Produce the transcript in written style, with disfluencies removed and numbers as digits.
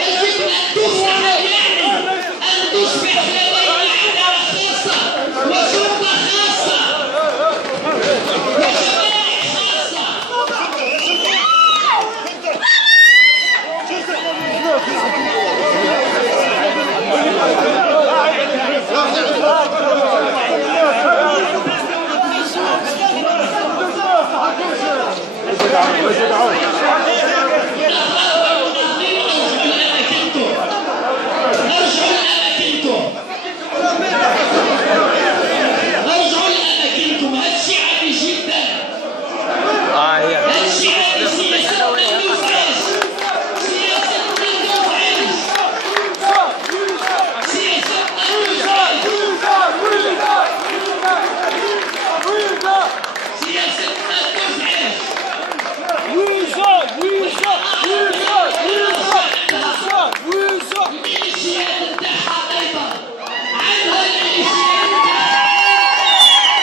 يجب أن تصبح يعني أن تصبح لدينا عدالة خاصة وشرطة خاصة وشوارع خاصة. وزد عون